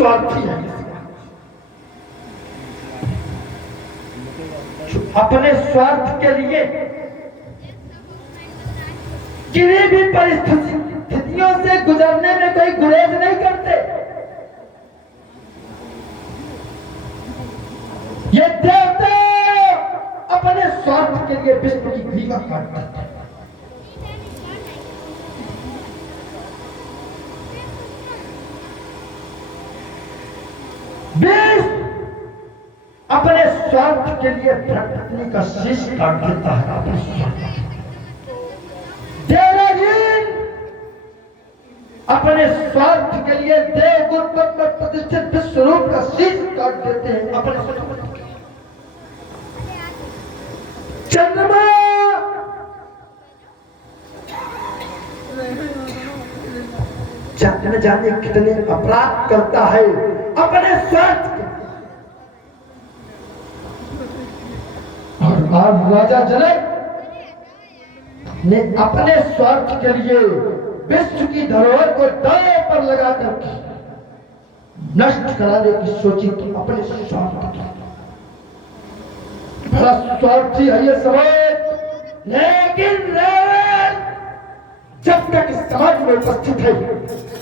स्वार्थी है, अपने स्वार्थ के लिए किसी भी परिस्थितियों से गुजरने में कोई गुरेज नहीं करते। ये देवता अपने स्वार्थ के लिए विष्णु की ग्रीवा काटते थे। अपने स्वार्थ के लिए पत्नी का शीश काट देता है। अपने स्वार्थ अपने स्वार्थ के लिए देवगुरु पर प्रतिष्ठित विश्वरूप का शीश काट देते हैं। अपने चंद्रमा न जाने कितने अपराध करता है अपने स्वार्थ के। और आज राजा जनक ने अपने स्वार्थ के लिए विश्व की धरोहर को दांव पर लगाकर नष्ट कराने की सोची कि अपने स्वार्थ की। बड़ा स्वार्थी है ये समाज, लेकिन जब तक इस समाज में उपस्थित है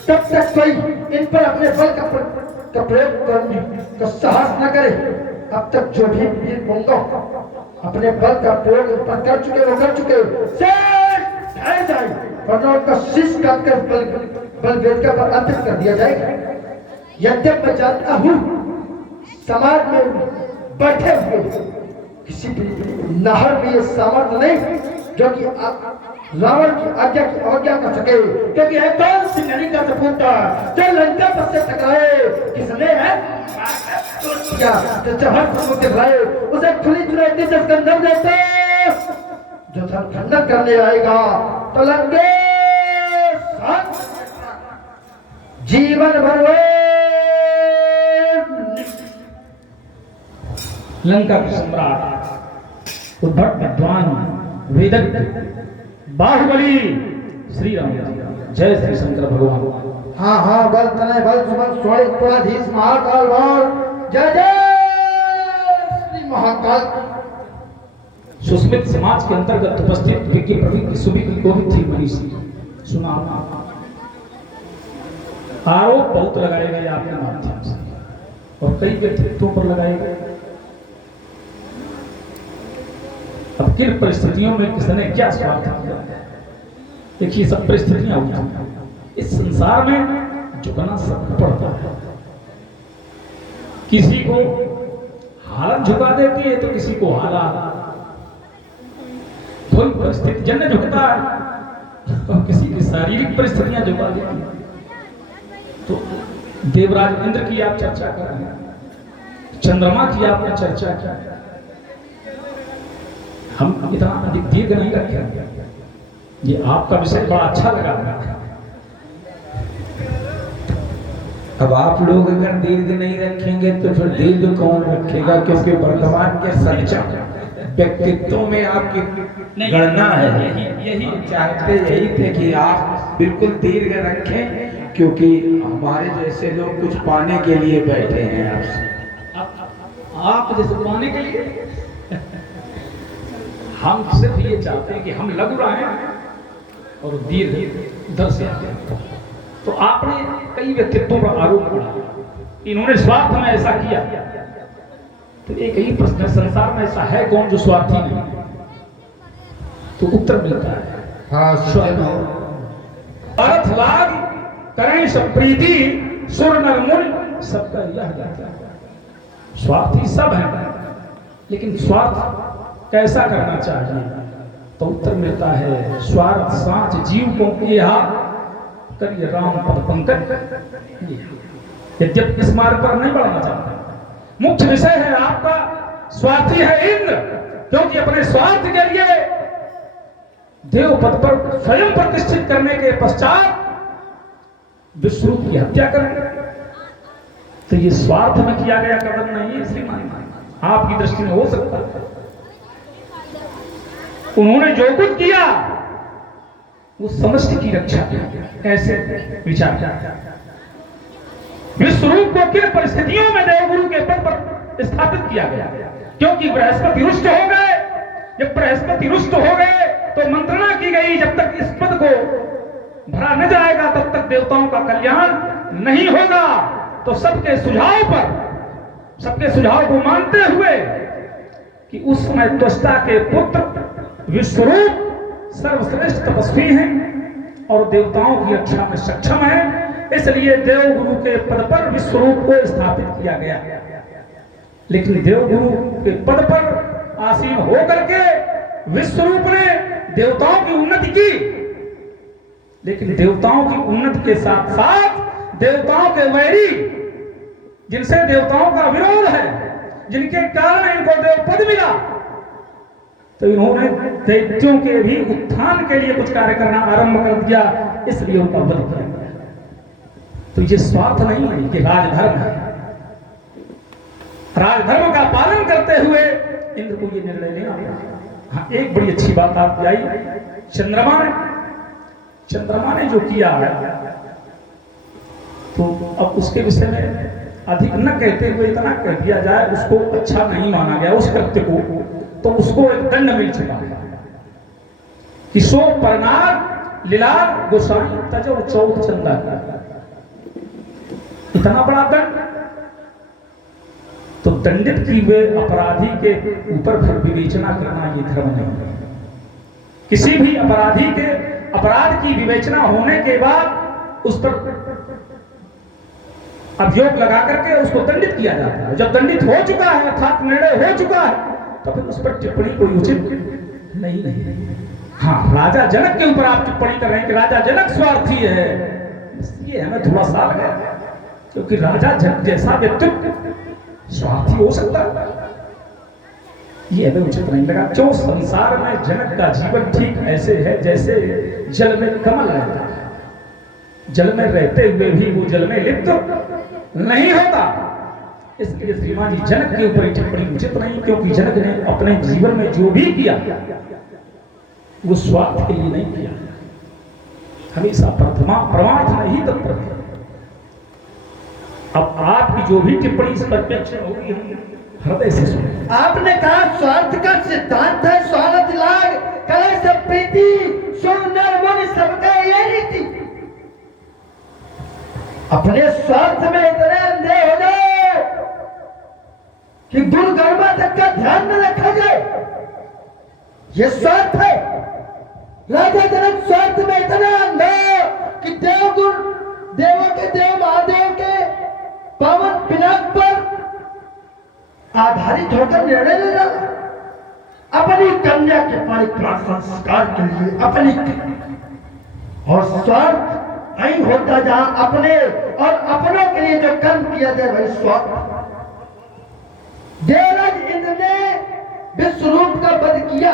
तब तक कोई इन पर अपने बल का प्रयोग करने का साहस न करे। अब तक जो भी वीर होंगे अपने बल का प्रयोग इन पर कर चुके, वो कर चुके, जाए वरना उनका शीश काटकर बल वेदिका पर अंतिम कर दिया जाएगा। यद्यप मैं जानता हूँ समाज में बैठे हुए किसी भी नाहर में ये सामर्थ्य नहीं जो कि रावण की आज्ञा की अवज्ञा कर सके, क्योंकि है कौन सी नदी का सपूता जो लंका पर से टकराए, किसने है क्या हर सपूत भाई उसे खुली चुनौती से स्कंदन देते जो खंडन करने आएगा तो लंके जीवन भर लंका के सम्राट उद्भट विद्वान वेदज्ञ बाहुबली श्री राम जय श्री शंकर भगवान। हाँ हाँ बल तनय बल सुमन स्वर्ण महाकाल जय जय श्री महाकाल। सुस्मित समाज के अंतर्गत उपस्थित विज्ञ प्रवीण सुविज्ञ को भी थी मनीषी सुना आरोप बहुत लगाए गए आपके माध्यम से और कई व्यक्तित्वों पर लगाए गए। अब किन परिस्थितियों में किसने क्या स्वार्थ किया, देखिए सब परिस्थितियां होती हैं इस संसार में, झुकना सब पड़ता है। किसी को हालत झुका देती है तो किसी को हालात, कोई परिस्थिति जन्य झुकता है और किसी की शारीरिक परिस्थितियां झुका देती है। तो देवराज इंद्र की आप चर्चा कर रहे हैं, चंद्रमा की आपने चर्चा की, हम इतना अधिक दीर्घ नहीं रखेंगे, ये आपका विषय बड़ा अच्छा लगा। अब आप लोग अगर दीर्घ नहीं रखेंगे तो फिर दीर्घ कौन रखेगा, क्योंकि वर्तमान के सच्चा व्यक्तित्व में आपकी गणना है। यही चाहते यही थे कि आप बिल्कुल दीर्घ रखें, क्योंकि हमारे जैसे लोग कुछ पाने के लिए बैठे हैं आपसे। आप जैसे पाने के लिए हम सिर्फ ये चाहते हैं कि हम लग रहे हैं और दीर्घ इधर से आते हैं। तो आपने कई व्यक्तित्वों पर आरोप लगा, इन्होंने स्वार्थ में ऐसा किया, तो एक ही प्रश्न है, संसार में ऐसा है कौन जो स्वार्थी नहीं? तो उत्तर मिलता है हाँ अर्थ लाग करें सब प्रीति सुर नर मुनि सबका यह जाता है। स्वार्थी सब है, लेकिन स्वार्थ कैसा करना चाहिए? तो उत्तर मिलता है स्वार्थ सांच जीव को किया करिए राम पद पंकज। यद्यप इस मार्ग पर नहीं बढ़ना चाहता, मुख्य विषय है आपका स्वार्थी है इंद्र, क्योंकि अपने स्वार्थ के लिए देव पद पर स्वयं प्रतिष्ठित करने के पश्चात विश्वरूप की हत्या करेंगे। तो ये स्वार्थ में किया गया कदम नहीं है श्रीमान, आपकी दृष्टि में हो सकता है। उन्होंने जो कुछ किया वो समष्टि की रक्षा की, ऐसे विचार। विश्वरूप को किन परिस्थितियों में देवगुरु के पद पर स्थापित किया गया? क्योंकि बृहस्पति रुष्ट हो गए। जब बृहस्पति रुष्ट हो गए तो मंत्रणा की गई, जब तक इस पद को भरा न जाएगा तब तक देवताओं का कल्याण नहीं होगा। तो सबके सुझाव को मानते हुए कि उस समय त्वष्टा के पुत्र विश्वरूप सर्वश्रेष्ठ तपस्वी हैं और देवताओं की रक्षा में सक्षम है, इसलिए देवगुरु के पद पर विश्वरूप को स्थापित किया गया। लेकिन देवगुरु के पद पर आसीन होकर के विश्वरूप ने देवताओं की उन्नति की, लेकिन देवताओं की उन्नति के साथ साथ देवताओं के वैरी, जिनसे देवताओं का विरोध है, जिनके कारण इनको देव पद मिला, तो इन्होंने दैत्यों के भी उत्थान के लिए कुछ कार्य करना आरंभ कर दिया, इसलिए उनका वध किया गया। तो ये स्वार्थ नहीं है कि राजधर्म है। राजधर्म का पालन करते हुए इंद्र को ये निर्णय लेना पड़ा। हाँ, एक बड़ी अच्छी बात आपकी आई, चंद्रमा ने जो किया है, तो अब उसके विषय में अधिक न कहते हुए इतना कह दिया जाए, उसको अच्छा नहीं माना गया उस कृत्य को, तो उसको एक दंड मिल चुका है कि सो परनार लीलार गोसाई तजो चौथ चंदा, इतना बड़ा दंड। तो दंडित की हुए अपराधी के ऊपर फिर विवेचना करना ये धर्म नहीं है। किसी भी अपराधी के अपराध की विवेचना होने के बाद उस पर अभियोग लगा करके उसको दंडित किया जाता है। जब दंडित हो चुका है, अर्थात निर्णय हो चुका है, तो फिर उस पर टिप्पणी कोई उचित नहीं। हाँ, राजा जनक के ऊपर आप टिप्पणी कर रहे हैं कि राजा जनक स्वार्थी है, ये हमें थोड़ा सा लगा, क्योंकि राजा जनक जैसा व्यक्तित्व स्वार्थी हो सकता है, ये हमें उचित नहीं लगा। क्यों? संसार में जनक का जीवन ठीक ऐसे है जैसे जल में कमल रहता है, जल में रहते हुए भी वो जल में लिप्त नहीं होता। इसलिए श्रीमान जी जनक के ऊपर टिप्पणी उचित नहीं, क्योंकि जनक ने अपने जीवन में जो भी किया वो स्वार्थ के लिए नहीं किया, हमेशा परमार्थ में ही तत्पर थे। अब आपकी जो भी टिप्पणी इस पर अपेक्षा होगी, हम हृदय से सुने। आपने कहा स्वार्थ का सिद्धांत है, स्वार्थ लाग करे सब प्रीति, सुंदर मन सबका ये रीति। अपने स्वार्थ में इतने अंधे हो जाओ कि दुर्गर्मा तक का ध्यान न रखा जाए, ये स्वार्थ है। राजा जनक स्वार्थ में इतना अंधे कि देवों के देव महादेव के पावन पिनाक पर आधारित होकर निर्णय ले रहा, अपनी कन्या के परिक्रांत संस्कार के लिए अपनी, और स्वार्थ नहीं होता जहां अपने और अपनों के लिए जो कर्म किया जाए वही स्वार्थ। देवराज इंद्र ने विश्वरूप का वध किया,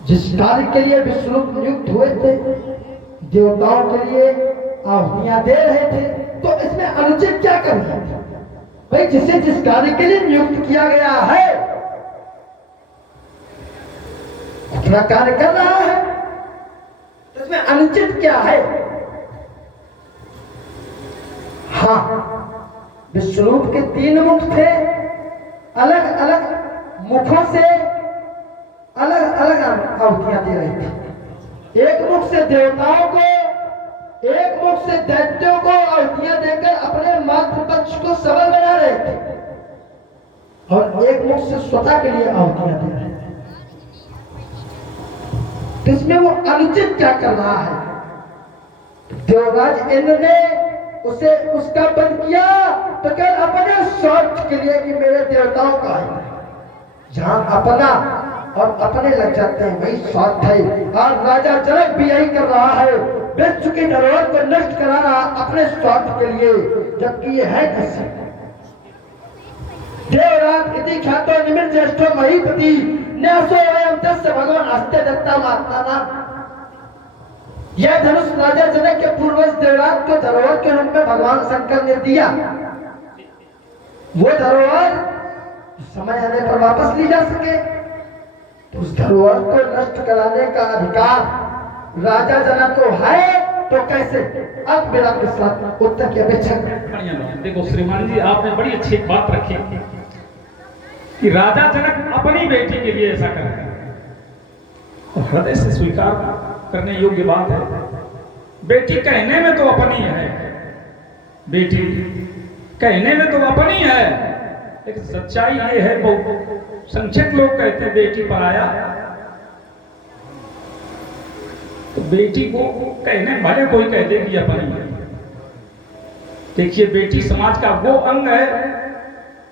जिस कार्य के लिए विश्वरूप नियुक्त हुए थे, देवताओं के लिए आहुतियां दे रहे थे, तो इसमें अनुचित क्या कर रहे थे भाई? जिसे जिस कार्य के लिए नियुक्त किया गया है अपना कार्य कर रहा है, तो इसमें अनुचित क्या है? हाँ, विश्वरूप के 3 मुख थे, अलग अलग मुखों से अलग अलग आहुतियां दे रहे थे। एक मुख से देवताओं को, एक मुख से दैत्यों को आहुतियां देकर अपने मातृ पक्ष को सबल बना रहे थे, और एक मुख से स्वतः के लिए आहुतियां दे रहे थे। तो इसमें वो अनुचित क्या कर रहा है? देवराज इंद्र ने उसे उसका वध किया तो केवल अपने स्वार्थ के लिए कि मेरे देवताओं का है। जहां अपना और अपने लग जाते हैं वही स्वार्थ है। और राजा जनक भी यही कर रहा है, विश्व की धरोहर को नष्ट कराना अपने स्वार्थ के लिए, जबकि ये है कैसे? देवराज इति ख्यातो निमित्त ज्येष्ठो महीपति न्यासो एवं तस्य भगवान हस्ते दत्ता मात्रा। यह धनुष राजा जनक के पूर्वज देवराज को धरोहर के रूप में भगवान शंकर ने दिया। वो धरोहर समय आने पर वापस ली जा सके, तो उस धरोहर को नष्ट कराने का अधिकार राजा जनक को है, तो कैसे अल्प विराम के साथ उत्तर की अपेक्षा करें। बढ़िया बात। देखो श्रीमान जी, आपने बड़ी अच्छी बात रखी कि राजा जनक अपनी बेटी के लिए ऐसा कर रहे हैं, तो हृदय से स्वीकार करने योग्य बात है। बेटी कहने में तो अपनी है, बेटी कहने में तो अपनी है, लेकिन सच्चाई ये है, बहुत संक्षिप्त लोग कहते हैं बेटी पराया। तो बेटी को कहने भले कोई कह दे कि अपनी है। देखिए, बेटी समाज का वो अंग है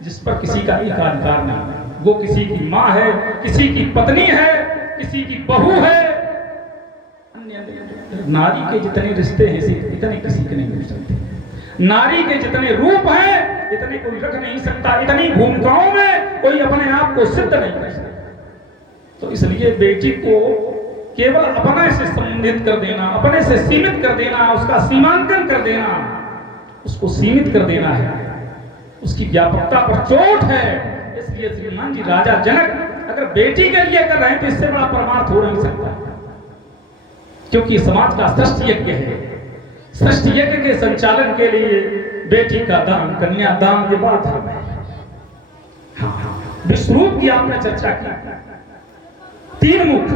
जिस पर किसी का अधिकार नहीं है। वो किसी की माँ है, किसी की पत्नी है, किसी की बहू है। नारी के जितने रिश्ते हैं इतने किसी के नहीं हो सकते। नारी के जितने रूप हैं इतने कोई रख नहीं सकता। इतनी भूमिकाओं में कोई अपने आप को सिद्ध नहीं कर सकता। तो इसलिए बेटी को केवल अपने से संबंधित कर देना, अपने से सीमित कर देना, उसका सीमांकन कर देना, उसको सीमित कर देना है, उसकी व्यापकता पर चोट है। इसलिए श्रीमान जी, राजा जनक अगर बेटी के लिए कर रहे हैं तो इससे बड़ा परमार्थ हो नहीं सकता, क्योंकि समाज का सृष्टि यज्ञ है। सृष्टि यज्ञ के संचालन के लिए बेटी का दान, कन्यादान ये बात है। हाँ, विश्वरूप की आपने चर्चा की। 3 मुख,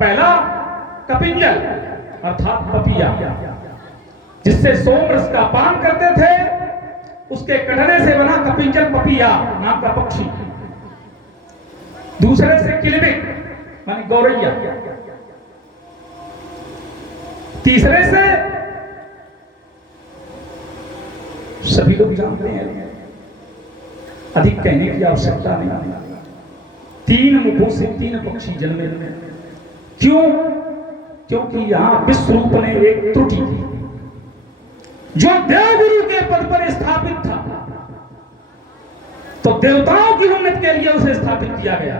पहला कपिंजल अर्थात पपिया, जिससे सोम रस का पान करते थे, उसके कटने से बना कपिंजल पपिया नाम का पक्षी। दूसरे से किलबिट मानी गौरैया। तीसरे से सभी लोग जानते हैं, अधिक कहने की आवश्यकता नहीं। 3 मुखों से 3 पक्षी जन्मे। क्यों? क्योंकि यहां विश्वरूप ने एक त्रुटि की। जो देवगुरु के पद पर स्थापित था, तो देवताओं की उन्नति के लिए उसे स्थापित किया गया।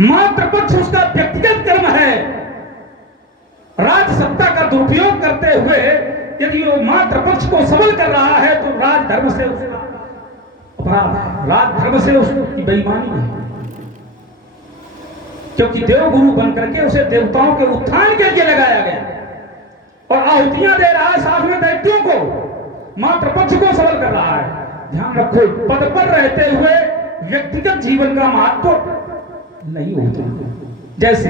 मात्र पक्ष उसका व्यक्तिगत कर्म है। राज सत्ता का दुरुपयोग करते हुए यदि वो मात्र पक्ष को सबल कर रहा है तो राजधर्म से उसका अपराध है, राजधर्म से उसकी बेईमानी है। क्योंकि देवगुरु बन करके उसे देवताओं के उत्थान के लिए लगाया गया और आहुतियां दे रहा है, साथ में दैत्यों को, मात्र पक्ष को सबल कर रहा है। ध्यान रखो, पद पर रहते हुए व्यक्तिगत जीवन का महत्व नहीं होता। जैसे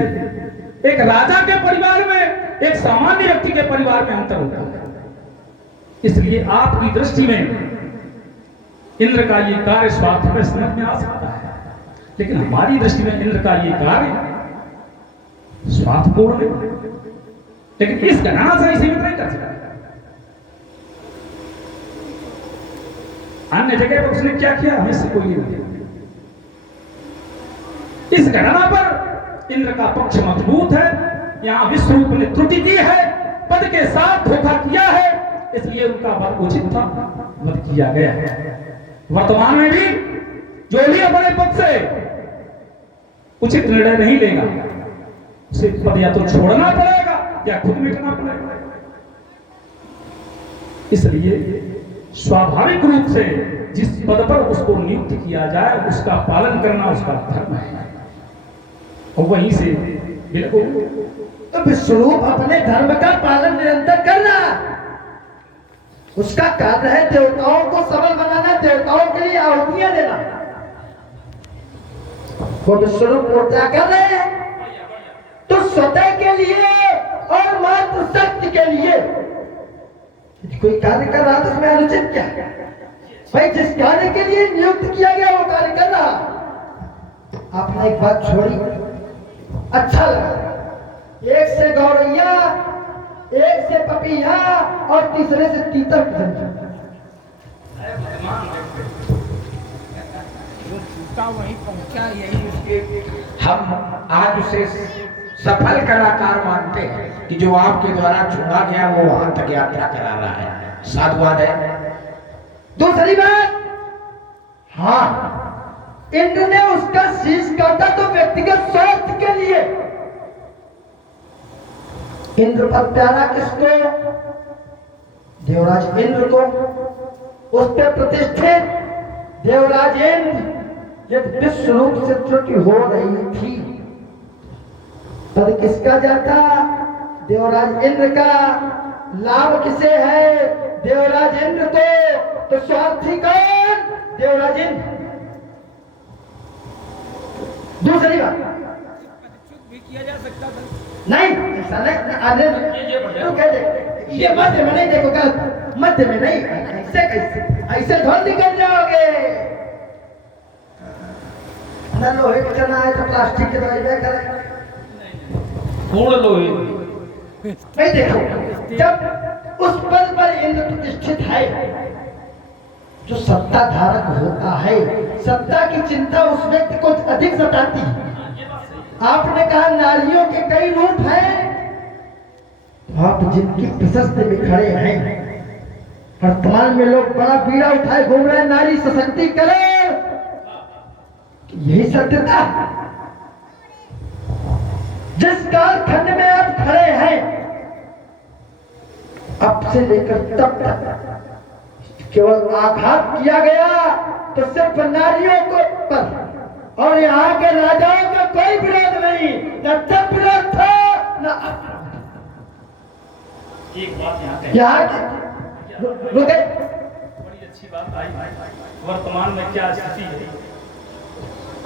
एक राजा के परिवार में एक सामान्य व्यक्ति के परिवार में अंतर होता है। इसलिए आपकी दृष्टि में इंद्र का ये कार्य स्वार्थ में समझ में आ सकता है, लेकिन हमारी दृष्टि में इंद्र का ये कार्य स्वार्थपूर्ण है। लेकिन इस गणना से सीमित नहीं कर सकता। अन्य जगह पर उसने क्या किया हमें से कोई नहीं। इस गणना पर इंद्र का पक्ष मजबूत है। यहां विश्वरूप ने त्रुटि की है, पद के साथ धोखा किया है, इसलिए उनका वध उचित था, वध किया गया है। वर्तमान में भी जो भी अपने पद से उचित निर्णय नहीं लेगा, उसे पद या तो छोड़ना पड़ेगा या खुद मिटना पड़ेगा। इसलिए स्वाभाविक रूप से जिस पद पर उसको नियुक्त किया जाए उसका पालन करना उसका धर्म है, और वहीं से बिल्कुल तो विश्वरूप अपने धर्म का पालन निरंतर कर रहा है। उसका कार्य है देवताओं को सबल बनाना, देवताओं के लिए आहुतियां देना। वो विश्वरूप पूर्ता कर रहे हैं तो स्वतः के लिए और मात्र शक्ति के लिए। कोई कार्य कर रहा तो उसमें अनुचित क्या? भाई जिस कार्य के लिए नियुक्त किया गया वो कार्य कर रहा। आपने एक बात छोड़ी, अच्छा लगा। एक से गौरैया, एक से पपिया और तीसरे से तीतर। हम आज उसे सफल कलाकार मानते हैं कि जो आपके द्वारा चुना गया वो वहां तक यात्रा करा रहा है। साधुवाद है। दूसरी बात, हाँ, इंद्र ने उसका शीश काटा तो व्यक्तिगत स्वार्थ के लिए। इंद्र पर प्यारा किसको? देवराज इंद्र को। उस पर प्रतिष्ठित देवराज इंद्र जब विश्वरूप से त्रुटि हो रही थी, पद किसका जाता? देवराज इंद्र का लाभ किसे है? देवराज इंद्र तो स्वार्थी कौन? देवराज इंद्र। दूसरी बात भी किया जा सकता था। नहीं, ऐसा नहीं। आने तो कह दे ये मध्य में नहीं, देखो क्या मध्य में नहीं, ऐसे कैसे, ऐसे धोल निकल जाओगे ना। लोहे का चना है तो प्लास्टिक के दवाई में करें पूर्ण लोहे नहीं। देखो जब उस पद पर इंद्र प्रतिष्ठित है, जो सत्ता धारक होता है, सत्ता की चिंता उस व्यक्ति को अधिक सताती है। आपने कहा नारियों के कई रूप हैं, आप जिनकी प्रशस्त में खड़े हैं, वर्तमान में लोग बड़ा पीड़ा उठाए घूम रहे हैं, नारी सशक्तिकरण, यही सत्यता। जिस कालखंड में आप खड़े हैं, अब से लेकर तब तक केवल आघात किया गया तो सिर्फ नारियों को पर, और यहाँ के राजाओं का कोई विरोध नहीं, न तब विरोध था न अब। एक बात यहाँ के रुके, बड़ी अच्छी बात आई। वर्तमान में क्या स्थिति है?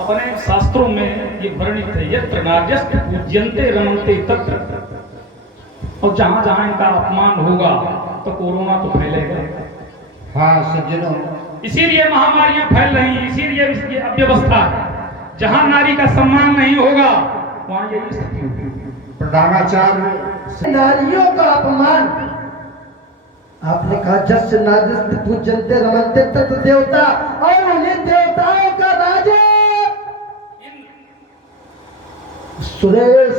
अपने शास्त्रों में ये वर्णित है, यत्र नार्यस्तु पूज्यन्ते रमन्ते तत्र। और जहां जहां इनका अपमान होगा तो कोरोना तो फैलेगा। हाँ सज्जनों, इसीलिए महामारियां फैल रही हैं, इसीलिए इसकी अव्यवस्था है। जहां नारी का सम्मान नहीं होगा वहां यही स्थिति होगी। प्रधानाचार्य नारियों का अपमान, आपने कहा जस्य नार्यस्तु पूज्यन्ते रमन्ते तत्र देवता, और उन्हीं देवताओं का राजा सुरेश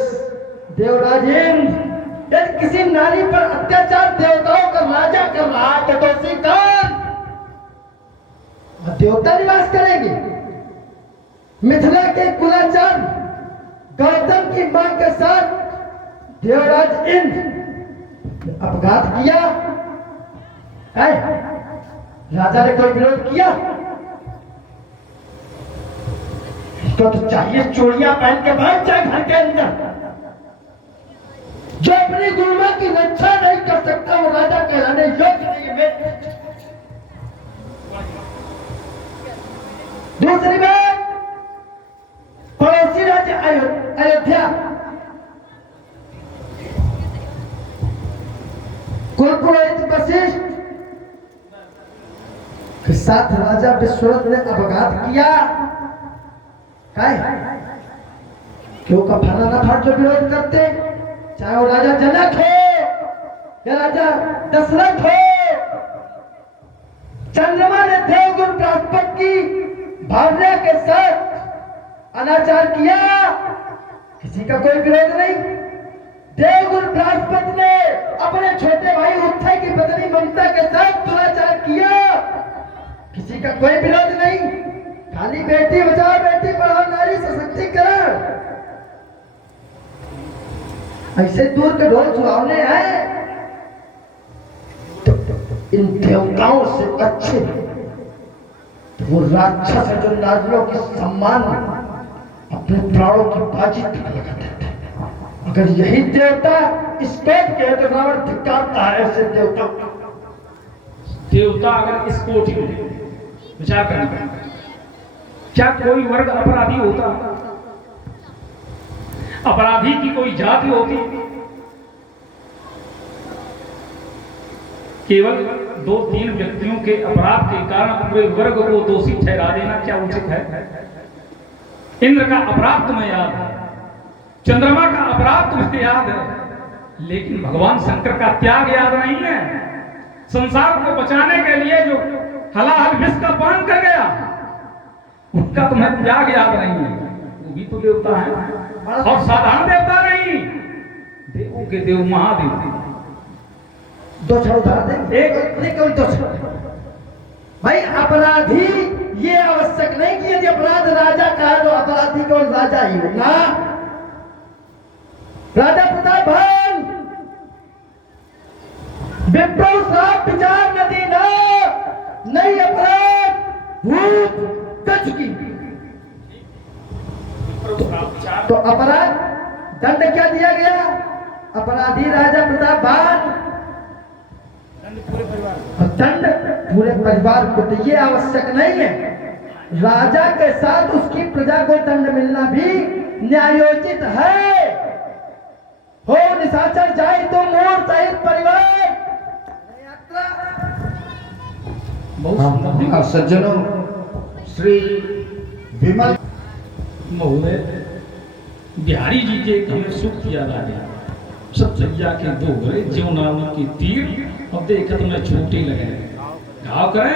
देवराज इंद्र यदि किसी नारी पर अत्याचार देवताओं का राजा कर रहा है तो दोषी कौन? देवता निवास करेंगे। मिथिला के कुलाचार्य गौतम की मां के साथ देवराज इंद्र अपघात किया है, राजा ने कोई विरोध किया? इसको तो चाहिए चोरियां पहन के भाग जाए घर के अंदर। जो अपनी गुरुमा की रक्षा नहीं कर सकता वो राजा कहलाने योग्य नहीं है। दूसरी बात, पड़ोसी राज्य अयोध्या, कुलपुरोहित वशिष्ठ के साथ राजा विश्वनाथ ने अपघात किया। क्यों का फला ना फाट जो विरोध करते, चाहे वो राजा जनक हो या राजा दशरथ हो। चंद्रमा ने देवगुरु बृहस्पति की भावना के साथ अनाचार किया, किसी का कोई विरोध नहीं। देवगुरु बृहस्पति ने अपने छोटे भाई उत्थय की पत्नी ममता के साथ दुराचार किया, किसी का कोई विरोध नहीं। खाली बेटी बचाओ बेटी पढ़ाओ नारी सशक्तिकरण, ऐसे दूर के ढोल सुहावने हैं। तो इन देवताओं से अच्छे तो वो राक्षस है जो नारियों के सम्मान अपने प्राणों की बाजी लगाते थे। अगर यही देवता इस कोट के तो रावण धिक्कारता है ऐसे देवता। देवता अगर इस कोटि में विचार करना, क्या कोई वर्ग अपराधी होता? अपराधी की कोई जाति होती? केवल 2-3 व्यक्तियों के अपराध के कारण पूरे वर्ग को दोषी ठहरा देना क्या उचित है? इंद्र का अपराध तुम्हें याद है, चंद्रमा का अपराध तुम्हें याद है, लेकिन भगवान शंकर का त्याग याद नहीं है। संसार को बचाने के लिए जो हलाहल विष का पान कर गया, उनका तुम्हें त्याग याद नहीं है। वो भी तो देवता है, और साधारण देवता नहीं, देवों के देव महादेव। दो छोड़ दें, एक नहीं केवल दो छोड़। भाई अपराधी ये आवश्यक नहीं कि यदि अपराध राजा का है तो अपराधी केवल राजा ही हो ना। राजा प्रताप भान विप्रो श्राप विचार नदी ना नहीं अपराध भूत कच की। तो अपराध दंड क्या दिया गया? अपराधी राजा प्रतापवान दंड पूरे परिवार को, तो ये आवश्यक नहीं है। राजा के साथ उसकी प्रजा को दंड मिलना भी न्यायोचित है। हो निशाचर जाए तो मोर सहित परिवार यात्रा। बहुत सज्जनों, श्री विमल महोदय, बिहारी जी के हमें सुख याद आ गया। सब सैया के दो गले ज्यो नाम की तीर, अब देखा तो मैं छोटे लगे घाव करे।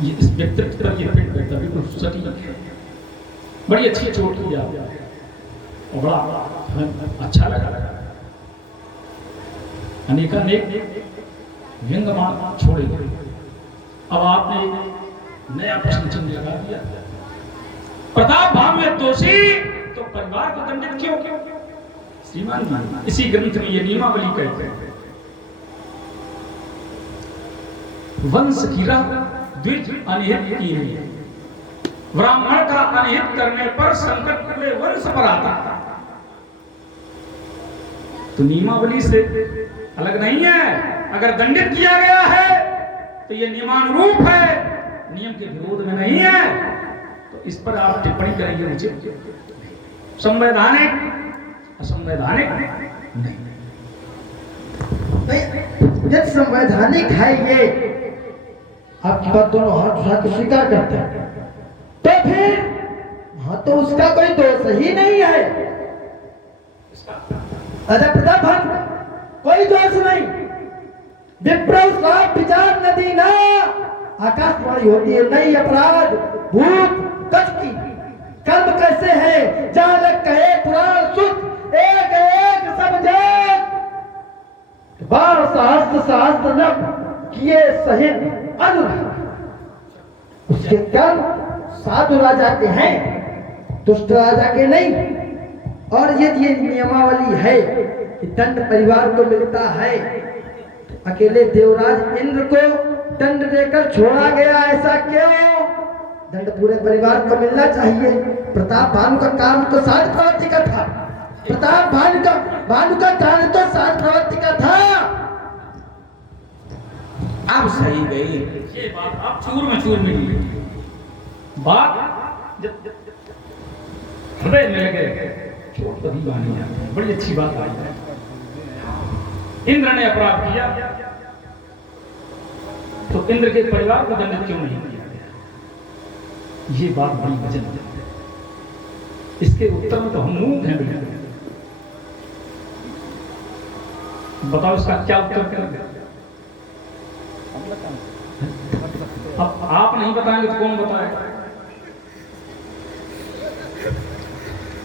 ये इस व्यक्तित्व पर ये फिट बैठता बिल्कुल सटीक है। बड़ी अच्छी चोट की आप और बड़ा हमें अच्छा लगा। अनेकानेक व्यंग्यमान छोड़े गए। अब आपने एक नया प्रश्न चिन्ह लगा दिया, प्रताप भाव दोषी तो परिवार को दंडित क्यों? श्रीमान जी, इसी ग्रंथ में ये नियमावली कहते हैं, वंश की द्विज अनिहित की है। ब्राह्मण का अनिहित करने पर संकट पूरे वंश पर आता। तो नियमावली से अलग नहीं है। अगर दंडित किया गया है तो ये नियमानुरूप है, नियम के विरोध में नहीं है। तो इस पर आप टिप्पणी करेंगे मुझे संवैधानिक असंवैधानिक नहीं। यदि संवैधानिक है ये, आपकी बात दोनों हाथ उठा के स्वीकार करते हैं, तो फिर हाँ तो उसका कोई दोष ही नहीं है। अरे प्रतापन कोई दोष नहीं। विप्र श्राप विचार नदी ना आकाशवाणी होती है, नहीं अपराध भूत कच की कर्म कैसे है जहां लग कहे पुराण सुख एक एक समझे। बार सहस्त्र नभ किए सहित अनुराग। उसके कर्म साधु राजा के हैं, दुष्ट राजा के नहीं। और यदि ये नियमावली है कि दंड परिवार को मिलता है, तो अकेले देवराज इंद्र को दंड देकर छोड़ा गया, ऐसा क्यों? दंड पूरे परिवार को मिलना चाहिए। प्रताप भानु का काम तो साध प्रवृत्ति का था। प्रताप भानु का काम तो साध प्रवृत्ति का था। अब सही गई ये बात आप चूर में मिली बात जब हृदय में लगे चोट कभी बानी जाती है। बड़ी अच्छी बात आई है। इंद्र ने अपराध किया तो इंद्र के परिवार को दंडित क्यों नहीं किया गया? ये बात बड़ी वजन है। इसके उत्तर में तो हम मूक हैं। बताओ इसका क्या उत्तर करेंगे? अब आप नहीं बताएंगे तो कौन बताएगा?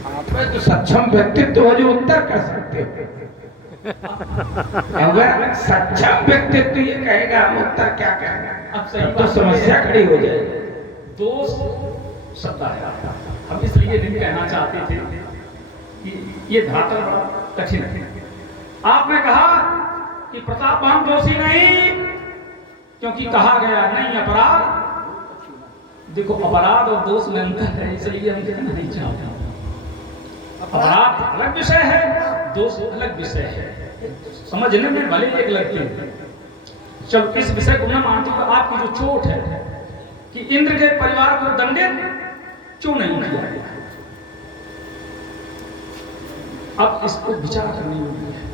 आप तो सक्षम व्यक्तित्व हो जो उत्तर कर सकते हो। अगर सक्षम व्यक्तित्व ये कहेगा हम उत्तर क्या कहेंगे, अब सही तो समस्या खड़ी हो जाएगी। दोष शब्द है। हम इसलिए नहीं कहना चाहते थे कि ये धातु बड़ा कठिन है। आपने कहा कि प्रतापवान दोषी नहीं, क्योंकि कहा गया नहीं अपराध। देखो अपराध और दोष में अंतर है, इसलिए हम कहना नहीं चाहते। अपराध अलग विषय है, दोष अलग विषय है। समझने में भले एक लगते हैं। चलो इस विषय को मैं मानती हूँ। आपकी जो चोट है कि इंद्र के परिवार को दंडित क्यों नहीं किया गया, अब इसको विचार करने योग्य है।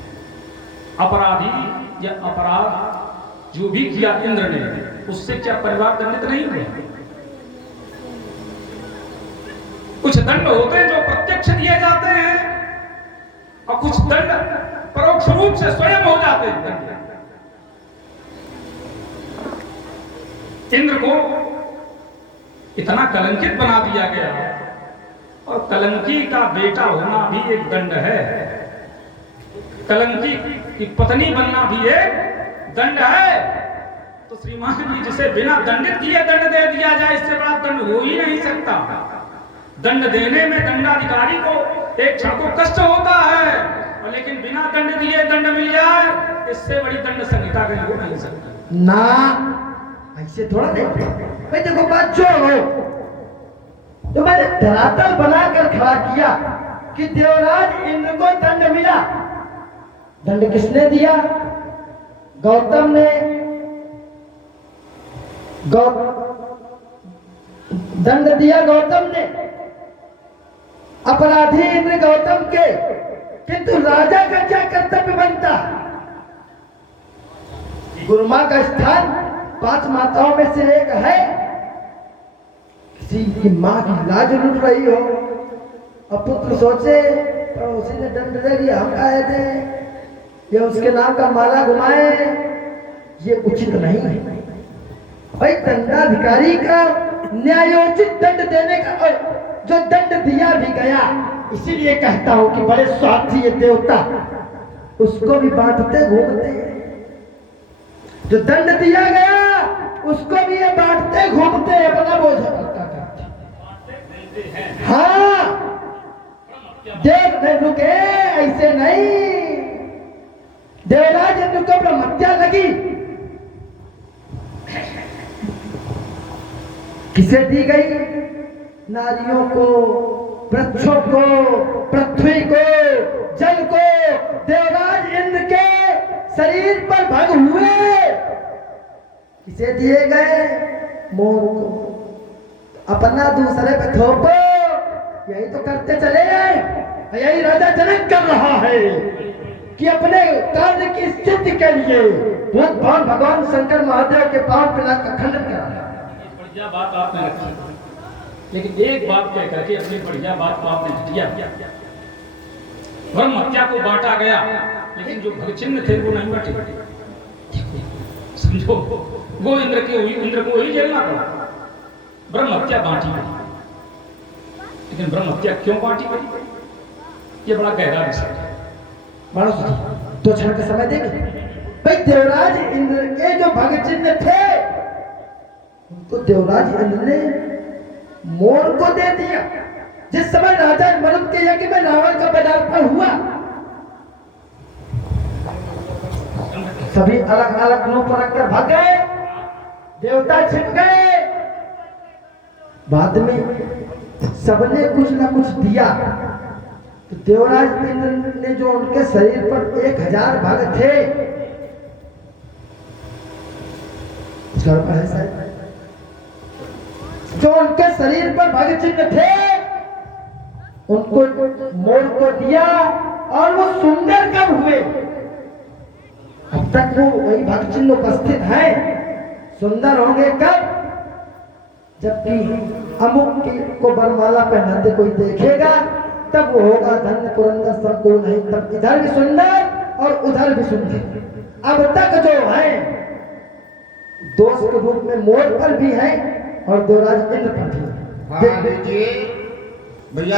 अपराधी या अपराध जो भी किया इंद्र ने, उससे क्या परिवार दंडित नहीं हुआ? कुछ दंड होते हैं जो प्रत्यक्ष दिए जाते हैं और कुछ दंड परोक्ष रूप से स्वयं हो जाते हैं। इंद्र को इतना कलंकित बना दिया गया, और कलंकी का बेटा होना भी एक दंड है। कलंकी की पत्नी बनना भी एक दंड है। तो श्रीमान जी जिसे बिना दंडित किए दंड दे दिया जाए, इससे बड़ा दंड हो ही नहीं सकता। दंड देने में दंडाधिकारी को एक क्षण को कष्ट होता है, और लेकिन बिना दंड दिए दंड मिल जाए, इससे बड़ी दंड संहिता कहीं हो नहीं सकती ना। ऐसे थोड़ा नहीं भाई। देखो बात जो हो, तो मैंने धरातल बनाकर खड़ा किया, कि देवराज इंद्र को दंड मिला। दंड किसने दिया? गौतम ने। दंड दिया गौतम ने। अपराधी इंद्र गौतम के, किंतु राजा का क्या कर्तव्य बनता? गुरुमा का स्थान 5 माताओं में से एक है। किसी की माँ की लाज लूट रही हो और पुत्र सोचे पर उसी ने दंड दे दिया, हम आए थे, ये उसके नाम का माला घुमाए, ये उचित नहीं है भाई। दंडाधिकारी का न्यायोचित दंड देने का, और जो दंड दिया भी गया, इसीलिए कहता हूं कि बड़े स्वार्थी ये देवता, उसको भी बांटते घूमते हैं। जो दंड दिया गया उसको भी ये बांटते घूमते हैं, अपना बोझा हल्का करते। हाँ, देव नहीं रुके, ऐसे नहीं। देवराज इंद्र को ब्रह्महत्या लगी, किसे दी गई? नारियों को, वृक्षों को, पृथ्वी को, जल को। देवराज इंद्र के शरीर पर भग हुए किसे दिए गए? मोर को। अपना दूसरे पे थोपो, यही तो करते चले आए। यही राजा जनक कर रहा है कि अपने कार्य की सिद्धि के लिए भगवान शंकर महादेव के पांव पिलाक का खंडन करा। बढ़िया बात आपने रखी, लेकिन एक बात कह करके अपनी बढ़िया बात को आपने घटिया किया। ब्रह्म हत्या को बांटा गया, लेकिन जो भगचिन्ह थे वो नहीं बांटे। समझो, वो इंद्र को ही झेलना पड़ा। ब्रह्म हत्या बांटी गई, लेकिन ब्रह्म हत्या क्यों बांटी गई, ये बड़ा गहरा विषय है। मानो 2 क्षण का समय देंगे भाई। देवराज इंद्र के जो भगचिन्ह थे उनको देवराज इंद्र ने मोर को दे दिया। जिस समय राजा मरुत के यज्ञ में रावण का पदार्पण हुआ, सभी अलग अलग रूप रखकर भाग गए, देवता छिप गए। बाद में सबने कुछ ना कुछ दिया, तो देवराज इंद्र ने जो उनके शरीर पर 1000 भाग थे, जो उनके शरीर पर भाग चिन्ह थे, उनको मोर को दिया। और वो सुंदर कब हुए? अब तक वो वही भाग चिन्ह उपस्थित है। सुंदर होंगे कब? जबकि अमुक को वरमाला पहनाते कोई देखेगा, तब वो होगा धन्य पुरंदर सबको। नहीं तब इधर भी सुंदर और उधर भी सुंदर। अब तक जो है दोस्त के रूप में मोर पर भी है और देवराज इंद्र पर भी है। भैया